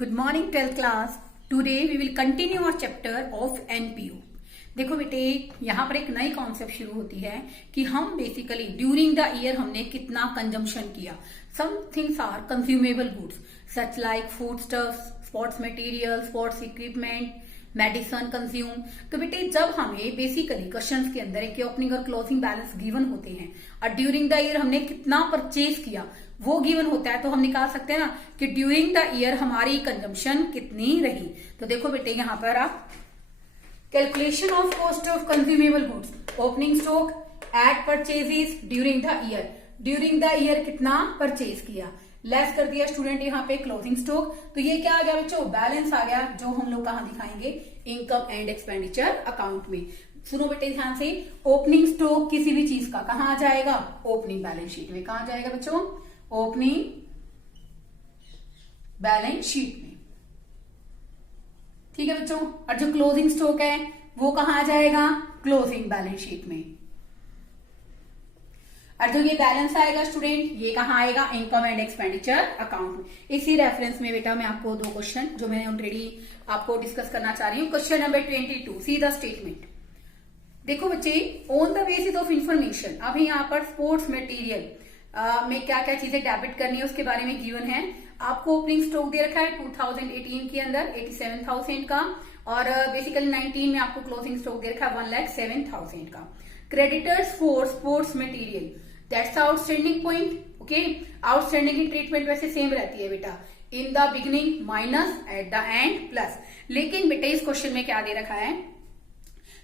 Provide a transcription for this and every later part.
Good morning 12th class. Today we will continue our chapter of NPO. देखो बेटे, यहाँ पर एक नई कॉन्सेप्ट शुरू होती है कि हम बेसिकली ड्यूरिंग द ईयर हमने कितना कंजम्पशन किया। Some things are consumable goods such like food stuffs, sports material, sports equipment, medicine consume. तो बेटे जब हमें बेसिकली क्वेश्चंस के अंदर एक ओपनिंग और क्लोजिंग बैलेंस गिवन होते हैं और ड्यूरिंग द ईयर हमने कितना परचेज किया वो गिवन होता है, तो हम निकाल सकते हैं ना कि ड्यूरिंग द ईयर हमारी कंजम्पशन कितनी रही। तो देखो बेटे यहाँ पर आप calculation of cost of consumable goods, opening stock at purchases during the year. During the year कितना परचेज किया, लेस कर दिया स्टूडेंट यहाँ पे क्लोजिंग स्टॉक। तो ये क्या आ गया बच्चों, बैलेंस आ गया, जो हम लोग कहाँ दिखाएंगे, इनकम एंड एक्सपेंडिचर अकाउंट में। सुनो बेटे ध्यान से, ओपनिंग स्टॉक किसी भी चीज का कहाँ आ जाएगा, ओपनिंग बैलेंस शीट में। कहाँ जाएगा बच्चों, ओपनिंग बैलेंस शीट में। ठीक है बच्चों। और जो क्लोजिंग स्टॉक है वो कहां आ जाएगा, क्लोजिंग बैलेंस शीट में। और जो ये बैलेंस आएगा स्टूडेंट, ये कहां आएगा, इनकम एंड एक्सपेंडिचर अकाउंट में। इसी रेफरेंस में बेटा मैं आपको दो क्वेश्चन जो मैंने ऑलरेडी आपको डिस्कस करना चाह रही हूँ। Question number 22, see the statement. देखो बच्चे, on the basis of information, अभी यहाँ पर स्पोर्ट्स मटेरियल में क्या क्या चीजें डेबिट करनी है उसके बारे में गिवन है। आपको ओपनिंग स्टॉक दे रखा है 2018 के अंदर 87,000 का, और बेसिकली 19 में आपको क्लोजिंग स्टॉक दे रखा है 1,07,000 का। Creditors for sports material, that's outstanding point. Okay, outstanding की ट्रीटमेंट वैसे सेम रहती है बेटा, in the beginning minus, eight the and plus. लेकिन बेटा इस क्वेश्चन में क्या दे रखा है,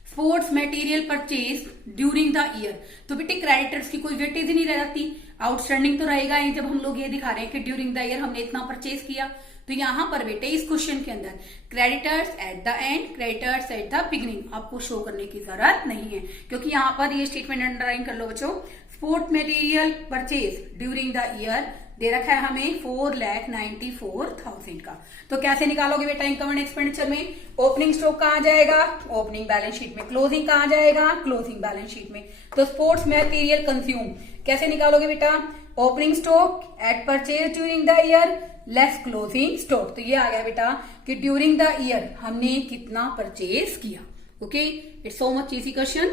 sports material purchase during the year. तो बेटे क्रेडिटर्स की कोई वेटेज ही नहीं रह जाती, आउटस्टैंडिंग तो रहेगा ही जब हम लोग ये दिखा रहे हैं कि ड्यूरिंग द ईयर हमने इतना परचेज किया। तो यहां पर बेटे इस क्वेश्चन के अंदर creditors eight the and, creditors at the beginning आपको शो करने की जरूरत नहीं है, क्योंकि यहां पर ये स्टेटमेंट अंडरलाइन कर लो बच्चों। Sport material purchase during the year दे रखा है हमें 4,94,000 का। तो कैसे निकालोगे बेटा इनकम एंड एक्सपेंडिचर में, ओपनिंग स्टॉक कहाँ जाएगा, ओपनिंग बैलेंस शीट में। क्लोजिंग कहाँ जाएगा, क्लोजिंग बैलेंस शीट में। तो स्पोर्ट्स मटेरियल कंज्यूम कैसे निकालोगे बेटा, opening stock at purchase during the year less closing stock. तो ये आ गया बेटा कि ड्यूरिंग द ईयर हमने कितना परचेज किया। Okay, it's so much easy question.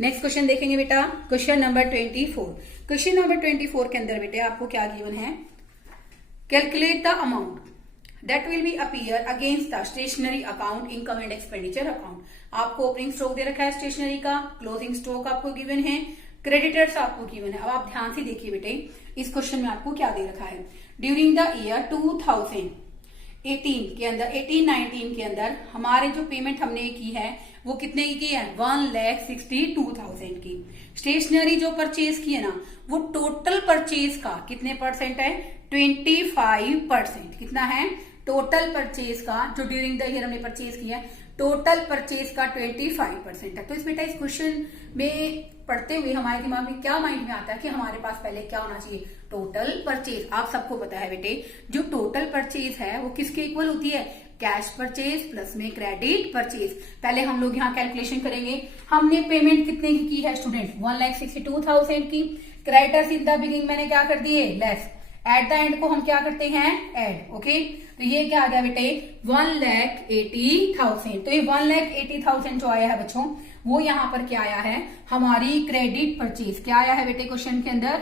Next question देखेंगे बेटा, क्वेश्चन नंबर 24। क्वेश्चन नंबर 24 के अंदर बेटे आपको क्या गिवन है, calculate the amount that will be appear against the stationery account, income and expenditure account. आपको ओपनिंग स्टॉक दे रखा है स्टेशनरी का, क्लोजिंग स्टॉक आपको गिवन है, क्रेडिटर्स आपको गिवन है। अब आप ध्यान से देखिए बेटे इस क्वेश्चन में आपको क्या दे रखा है, ड्यूरिंग द ईयर 2018 के अंदर, 18-19 के अंदर हमारे जो पेमेंट हमने की है वो कितने की है, 1,62,000 की। स्टेशनरी जो परचेज की है ना वो टोटल परचेज का कितने परसेंट है, 25%। कितना है, टोटल परचेज का जो ड्यूरिंग द ईयर हमने परचेज किया है टोटल परचेज का 25% है। तो इस बेटा इस क्वेश्चन में पढ़ते हुए हमारे दिमाग में क्या माइंड में आता है कि हमारे पास पहले क्या होना चाहिए, टोटल परचेज। आप सबको पता है बेटे जो टोटल परचेज है वो किसके इक्वल होती है, कैश परचेज प्लस में क्रेडिट परचेज। पहले हम लोग यहाँ कैलकुलेशन करेंगे, हमने पेमेंट कितने की है स्टूडेंट, 1,62,000 की। क्रेडिटर्स इन द बिगिनिंग मैंने क्या कर दिए, लेस, एट द एंड को हम क्या करते हैं, एड। ओके, तो ये क्या आ गया बेटे 1,80,000। तो ये 1,80,000 जो आया है बच्चों वो यहां पर क्या आया है, हमारी क्रेडिट परचेज। क्या आया है बेटे क्वेश्चन के अंदर,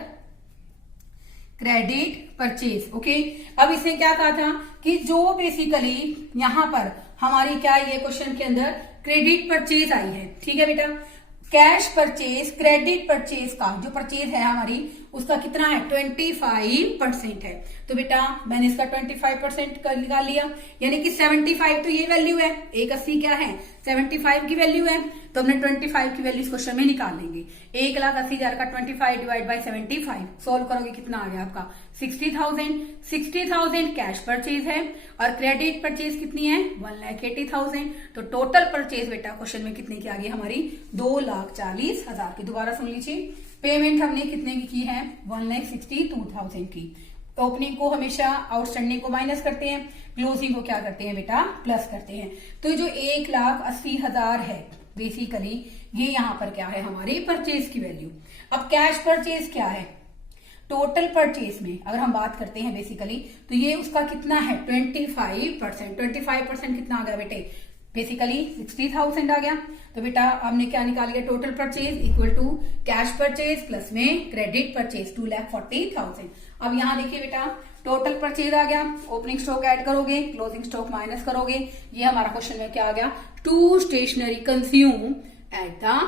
क्रेडिट परचेज। ओके, अब इसने क्या कहा था कि जो बेसिकली यहां पर हमारी क्या ये क्वेश्चन के अंदर क्रेडिट परचेज आई है। ठीक है बेटा, कैश परचेज क्रेडिट परचेज का जो परचेज है हमारी उसका कितना है, 25% है। तो बेटा मैंने इसका 25% कर निकाल लिया, यानी कि 75 तो ये वैल्यू है, 180 क्या है, 75 की वैल्यू है। तो हमने 25 की वैल्यू इस क्वेश्चन में निकाल लेंगे। 1,80,000 का 25 डिवाइड बाई 75 सोल्व करोगे कितना आ गया आपका, 60,000। 60,000 कैश परचेज है और क्रेडिट परचेज कितनी है, 1,80,000। तो टोटल परचेज बेटा क्वेश्चन में कितने की आ गई हमारी, 2,40,000 की। दोबारा सुन लीजिए, पेमेंट हमने कितने की है, 1,62,000 की। ओपनिंग को हमेशा आउटस्टैंडिंग को माइनस करते हैं, क्लोजिंग को क्या करते हैं बेटा, प्लस करते हैं। तो जो 1,80,000 है बेसिकली ये यहां पर क्या है, हमारी परचेज की वैल्यू। अब कैश परचेज क्या है, टोटल परचेज में अगर हम बात करते हैं बेसिकली, तो ये उसका कितना है 25%। 25% कितना आ गया बेटे, बेसिकली 60,000 आ गया। तो बेटा हमने क्या निकाल लिया, total purchase equal to cash purchase plus में क्रेडिट परचेज 2,40,000। अब यहाँ देखिए बेटा टोटल परचेज आ गया, ओपनिंग स्टॉक ऐड करोगे, क्लोजिंग स्टॉक माइनस करोगे, ये हमारा क्वेश्चन में क्या आ गया, to stationery consume at the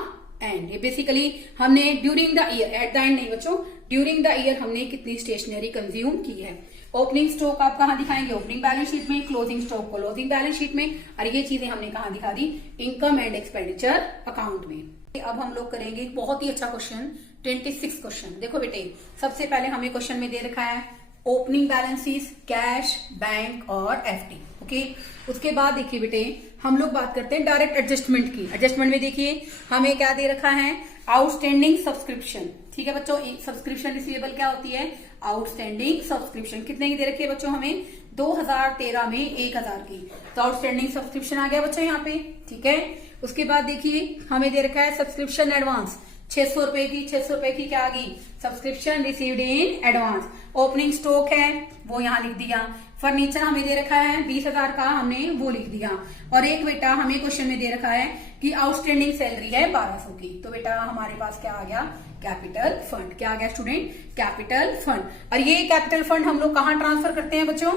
end. ये बेसिकली हमने during the year, at the end नहीं बच्चों, ड्यूरिंग द ईयर हमने कितनी स्टेशनरी कंज्यूम की है। ओपनिंग स्टॉक आप कहाँ दिखाएंगे, ओपनिंग बैलेंस शीट में, closing stock closing balance sheet में, और ये चीजें हमने कहाँ दिखा दी, इनकम एंड एक्सपेंडिचर अकाउंट में। अब हम लोग करेंगे बहुत ही अच्छा क्वेश्चन 26 क्वेश्चन। देखो बेटे सबसे पहले हमें क्वेश्चन में दे रखा है ओपनिंग बैलेंसेस, कैश, बैंक और एफडी। ओके, उसके बाद देखिए बेटे हम लोग बात करते हैं डायरेक्ट एडजस्टमेंट की। एडजस्टमेंट में देखिए हमें क्या दे रखा है, आउटस्टैंडिंग सब्सक्रिप्शन। ठीक है बच्चों, सब्सक्रिप्शन रिसीवेबल क्या होती है, आउटस्टैंडिंग सब्सक्रिप्शन। कितने की दे रखी है बच्चों हमें, 2013 में 1,000 की, तो आउटस्टैंडिंग सब्सक्रिप्शन आ गया बच्चों यहाँ पे। ठीक है, उसके बाद देखिए हमें दे रखा है सब्सक्रिप्शन एडवांस 600 रुपए की, 600 रुपए की क्या आ गई, subscription received in advance. Opening stock है वो यहाँ लिख दिया, फर्नीचर हमें दे रखा है 20,000 का, हमने वो लिख दिया। और एक बेटा हमें क्वेश्चन में दे रखा है कि आउटस्टैंडिंग सैलरी है 1200 की, तो बेटा हमारे पास क्या आ गया, कैपिटल फंड। क्या आ गया स्टूडेंट, कैपिटल फंड। और ये कैपिटल फंड हम लोग कहाँ ट्रांसफर करते हैं बच्चों,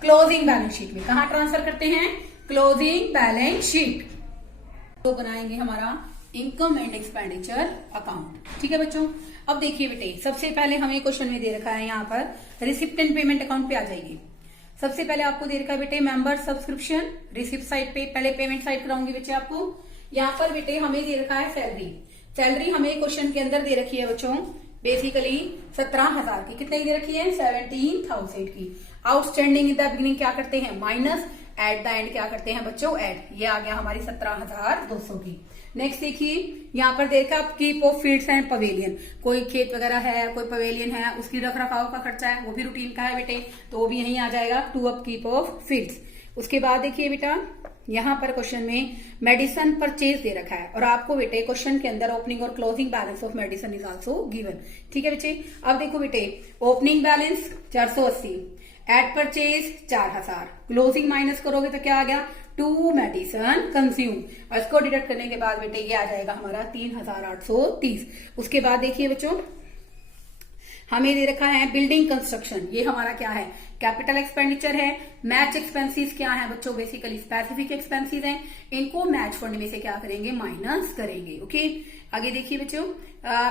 क्लोजिंग बैलेंस शीट में। कहाँ ट्रांसफर करते हैं, क्लोजिंग बैलेंस शीट। तो बनाएंगे हमारा इनकम एंड एक्सपेंडिचर अकाउंट। ठीक है बच्चों, अब देखिए बेटे सबसे पहले हमें क्वेश्चन में दे रखा है यहाँ पर रिसिप्ट एंड पेमेंट अकाउंट पे आ जाएगी। सबसे पहले आपको दे रखा है बेटे मेंबर सब्सक्रिप्शन, रिसिप्ट साइड पे पहले पेमेंट साइड कराऊंगी बच्चे आपको। यहाँ पर बेटे हमें दे रखा है सैलरी। सैलरी हमें क्वेश्चन के अंदर दे रखी है बच्चों बेसिकली 17,000 की। कितने की दे रखी है, 17,000 की। आउटस्टैंडिंग इन द बिगिनिंग क्या करते हैं, माइनस, एट द एंड क्या करते हैं बच्चों, एड। ये आ गया हमारी 17,200 की। नेक्स्ट देखिए यहाँ पर देखा keep of fields and pavilion, कोई खेत वगैरह है, कोई पवेलियन है, उसकी रख रखाव का खर्चा है, वो भी रूटीन का है बेटे, तो वो भी यहीं आ जाएगा, to upkeep of fields. उसके बाद देखिए बेटा यहाँ पर क्वेश्चन में मेडिसिन परचेज दे रखा है, और आपको बेटे क्वेश्चन के अंदर ओपनिंग और closing balance of medicine is also given. ठीक है बच्चे, अब देखो बेटे opening balance 480, at purchase 4,000, closing minus करोगे तो क्या आ गया, टू मेडिसिन कंज्यूम, और इसको डिडक्ट करने के बाद बेटे ये आ जाएगा हमारा 3,830। उसके बाद देखिए बच्चों हमें दे रखा है बिल्डिंग कंस्ट्रक्शन, ये हमारा क्या है, कैपिटल एक्सपेंडिचर है। मैच एक्सपेंसेस क्या है बच्चों, बेसिकली स्पेसिफिक एक्सपेंसेस हैं, इनको मैच फंड में से क्या करेंगे, माइनस करेंगे। ओके, आगे देखिए बच्चों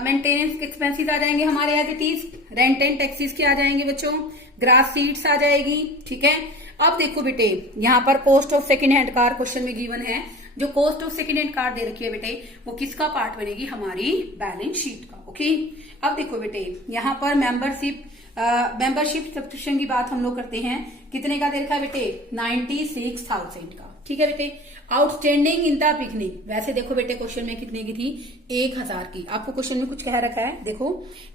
मेंटेनेंस एक्सपेंसेस आ जाएंगे हमारे as it is, rent and taxes के आ जाएंगे बच्चों, ग्रास सीड्स आ जाएगी। ठीक है, अब देखो बेटे यहाँ पर cost of second hand car question में गिवन है, जो cost of second hand car दे रखी है बेटे वो किसका पार्ट बनेगी, हमारी बैलेंस शीट का। ओके, अब देखो बेटे यहाँ पर मेंबरशिप सब्सक्रिप्शन की बात हम लोग करते हैं, कितने का दे रखा है बेटे, 96,000 का। ठीक है बेटे, आउटस्टैंडिंग इन द बिगनिंग, वैसे देखो बेटे क्वेश्चन में कितने की थी, 1,000 की। आपको क्वेश्चन में कुछ कह रखा है देखो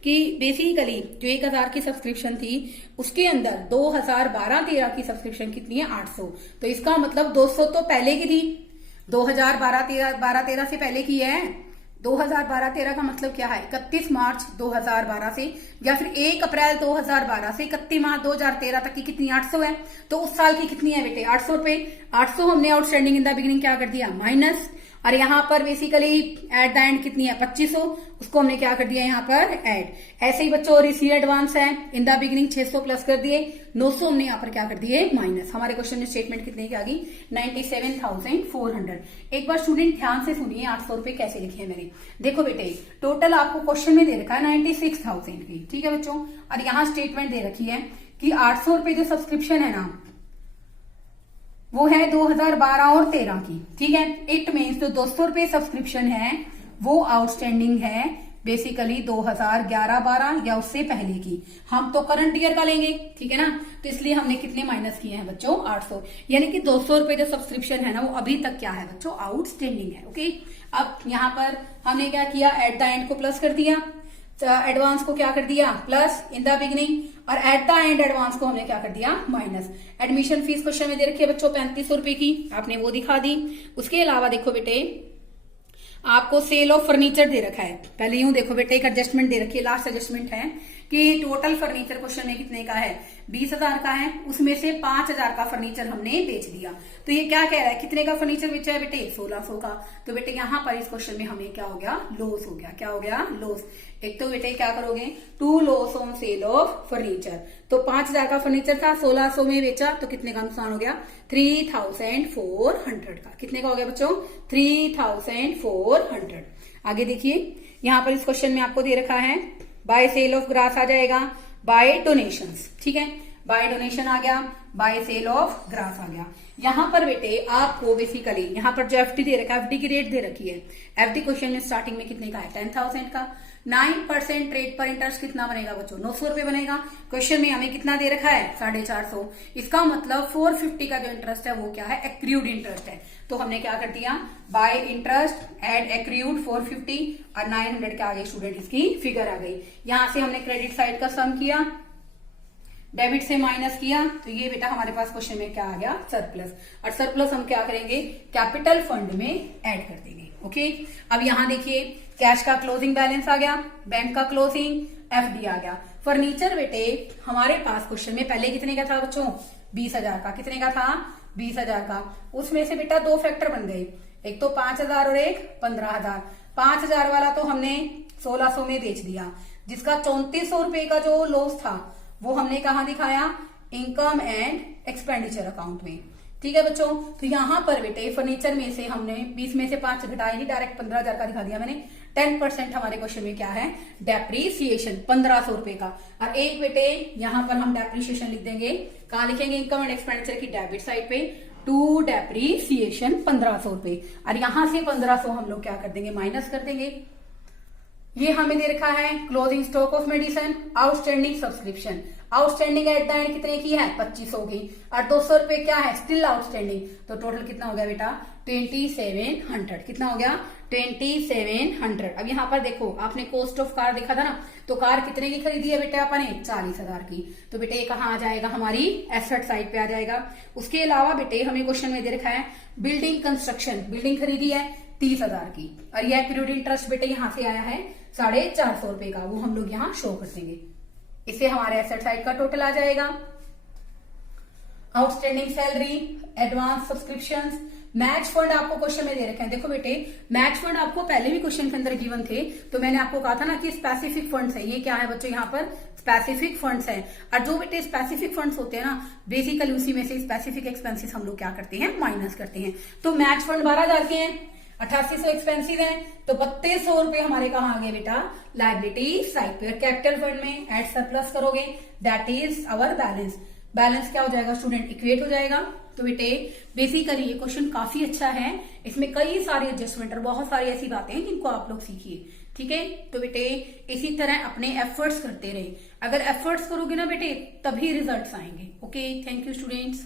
कि बेसिकली जो 1,000 की सब्सक्रिप्शन थी उसके अंदर 2012-13 की सब्सक्रिप्शन कितनी है, 800, तो इसका मतलब 200 तो पहले की थी, 2012-13 से पहले की है। 2012-13 का मतलब क्या है, 31 मार्च 2012 से या फिर 1 अप्रैल 2012 से 31 मार्च 2013 तक की कितनी, 800 है। तो उस साल की कितनी है बेटे, 800 रुपए। 800 हमने आउटस्टैंडिंग इन द बिगिनिंग क्या कर दिया, माइनस, और यहाँ पर बेसिकली एट द एंड कितनी है, 2500, उसको हमने क्या कर दिया यहाँ पर ऐड। ऐसे ही बच्चों रिसीव एडवांस है इन द बिगिनिंग 600 प्लस कर दिए, 900 हमने यहाँ पर क्या कर दिए माइनस। हमारे क्वेश्चन में स्टेटमेंट कितने की आ गई, 97,400। एक बार स्टूडेंट ध्यान से सुनिए 800 रुपए कैसे लिखे हैं मैंने। देखो बेटे टोटल आपको क्वेश्चन में दे रखा है 96,000 की। ठीक है बच्चों, और यहाँ स्टेटमेंट दे रखी है कि 800 रुपए जो सब्सक्रिप्शन है ना वो है 2012 और 13 की। ठीक है, इट मीन्स जो 200 रुपए सब्सक्रिप्शन है वो आउटस्टैंडिंग है बेसिकली 2011-12 या उससे पहले की। हम तो करंट ईयर का लेंगे, ठीक है ना, तो इसलिए हमने कितने माइनस किए हैं बच्चों, 800, यानी कि 200 रुपए जो सब्सक्रिप्शन है ना वो अभी तक क्या है बच्चों, आउटस्टैंडिंग है। ओके, अब यहाँ पर हमने क्या किया, एट द एंड को प्लस कर दिया, एडवांस को क्या कर दिया प्लस इन द बिगिनिंग, और एट द एंड एडवांस को हमने क्या कर दिया माइनस। एडमिशन फीस क्वेश्चन में दे रखी है बच्चों 3500 रुपए की, आपने वो दिखा दी। उसके अलावा देखो बेटे आपको सेल ऑफ फर्नीचर दे रखा है, पहले यूं देखो बेटे एक एडजस्टमेंट दे रखी है, लास्ट एडजस्टमेंट है कि टोटल फर्नीचर क्वेश्चन में कितने का है, 20,000 का है, उसमें से 5,000 का फर्नीचर हमने बेच दिया। तो ये क्या कह रहा है, कितने का फर्नीचर बेचा है बेटे, 1600 का। तो बेटे यहाँ पर इस क्वेश्चन में हमें क्या हो गया, लॉस हो गया। क्या हो गया, लॉस। एक तो बेटे क्या करोगे, to loss on sale of furniture. तो 5,000 का फर्नीचर था, 1600 में बेचा, तो कितने का नुकसान हो गया, 3,400 का। कितने का हो गया बच्चों, 3,400। आगे देखिए, यहाँ पर इस क्वेश्चन में आपको दे रखा है बाय सेल ऑफ ग्रास आ जाएगा, बाय डोनेशंस। ठीक है, बाय डोनेशन आ गया, बाय सेल ऑफ ग्रास आ गया। यहां पर बेटे आपको बेसिकली यहाँ पर जो एफडी दे रखा है, एफडी की रेट दे रखी है। एफडी क्वेश्चन में स्टार्टिंग में कितने का है, 10,000 का। 9% रेट पर इंटरेस्ट कितना बनेगा बच्चों, 900 रुपए बनेगा। क्वेश्चन में हमें कितना दे रखा है, 450। इसका मतलब 450 का जो इंटरेस्ट है वो क्या है, एक्रूड इंटरेस्ट है। तो हमने क्या कर दिया, बाय इंटरेस्ट एड एक्रूड 450 और 900 के आगे स्टूडेंट इसकी फिगर आ गई। यहां से हमने क्रेडिट साइड का सम किया, डेबिट से माइनस किया, तो ये बेटा हमारे पास क्वेश्चन में क्या आ गया, सरप्लस। और सरप्लस हम क्या करेंगे, कैपिटल फंड में ऐड कर देंगे। ओके, अब यहां देखिए, कैश का क्लोजिंग बैलेंस आ गया, बैंक का क्लोजिंग, एफडी आ गया। फर्नीचर बेटे हमारे पास क्वेश्चन में पहले कितने का था बच्चों, 20,000 का। कितने का था, 20,000 का। उसमें से बेटा दो फैक्टर बन गए, एक तो 5,000 और एक 15,000। 5,000 वाला तो हमने 1600 में बेच दिया, जिसका 3400 रुपए का जो लॉस था वो हमने कहा दिखाया, इनकम एंड एक्सपेंडिचर अकाउंट में। ठीक है बच्चों, तो यहां पर बेटे फर्नीचर में से हमने 20 में से 5 घटाया नहीं, डायरेक्ट 15,000 का दिखा दिया मैंने। 10% हमारे क्वेश्चन में क्या है, डेप्रीसिएशन 1,500 रुपए का। और एक बेटे यहां पर हम डेप्रीसिएशन लिख देंगे, कहा लिखेंगे, इनकम एंड एक्सपेंडिचर की डेबिट साइड पे, टू डेप्रीसिएशन 1,500 रुपए। और यहां से 1,500 हम लोग क्या कर देंगे, माइनस कर देंगे। ये हमें दे रखा है closing stock of medicine, outstanding subscription. Outstanding at the and कितने की है, 2500 की। और 200 रुपए क्या है, स्टिल आउटस्टैंडिंग। तो टोटल कितना हो गया बेटा, 2700। कितना हो गया, 2700। अब यहाँ पर देखो, आपने कॉस्ट ऑफ कार देखा था ना, तो कार कितने की खरीदी है बेटे आपने, 40,000 की। तो बेटे ये कहाँ आ जाएगा, हमारी एसेट साइड पे आ जाएगा। उसके अलावा बेटे हमें क्वेश्चन में दे रखा है बिल्डिंग कंस्ट्रक्शन, बिल्डिंग खरीदी है 30,000 की। और यह एक्रूड इंटरेस्ट बेटे यहाँ से आया है 450 रुपए का, वो हम लोग यहाँ शो कर देंगे। इससे हमारे एसेट साइड का टोटल आ जाएगा। Outstanding salary, advance subscriptions, match fund आपको क्वेश्चन में दे रखे हैं। देखो बेटे, मैच फंड आपको पहले भी क्वेश्चन के अंदर गिवन थे, तो मैंने आपको कहा था ना कि स्पेसिफिक फंड्स है। ये क्या है बच्चों, यहाँ पर स्पेसिफिक फंड्स है। और जो बेटे स्पेसिफिक फंड्स होते हैं ना, बेसिकली उसी में से स्पेसिफिक एक्सपेंसेस हम लोग क्या करते हैं, माइनस करते हैं। तो मैच फंड 12,000 के हैं, 8800 एक्सपेंसिव है, तो 3200 रुपए हमारे कहाँ आ गए बेटा, लायबिलिटी साइड पे। कैपिटल फंड में एड सरप्लस करोगे, that is our balance. Balance क्या हो जाएगा स्टूडेंट, इक्वेट हो जाएगा। तो बेटे बेसिकली ये क्वेश्चन काफी अच्छा है, इसमें कई सारे एडजस्टमेंट और बहुत सारी ऐसी बातें हैं जिनको आप लोग सीखिए। ठीक है, तो बेटे इसी तरह अपने एफर्ट्स करते रहे। अगर एफर्ट्स करोगे ना बेटे, तभी रिजल्ट्स आएंगे। Okay, thank you students.